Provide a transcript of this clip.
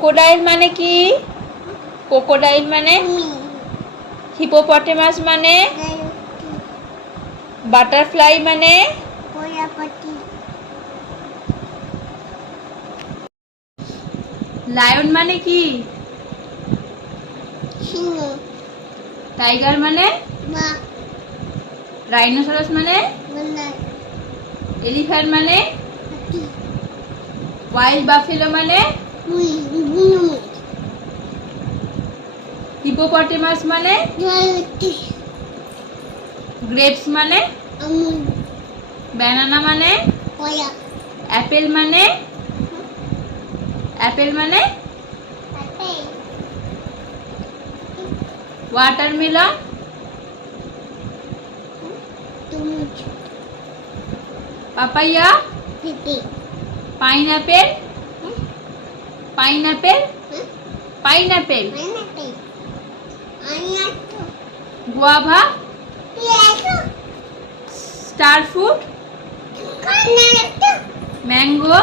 Crocodile মানে কি? Crocodile মানে হিপোপটেমাস মানে বাটারফ্লাই মানে লায়ন মানে কি? টাইগার মানে রাইনোসরাস মানে এলিফ্যান্ট মানে ওয়াইল্ড বাফেলো মানে হিপোপটেমাস মানে গ্রেপস মানে ব্যানানা মানে অ্যাপেল মানে watermelon papaya pineapple guava star fruit mango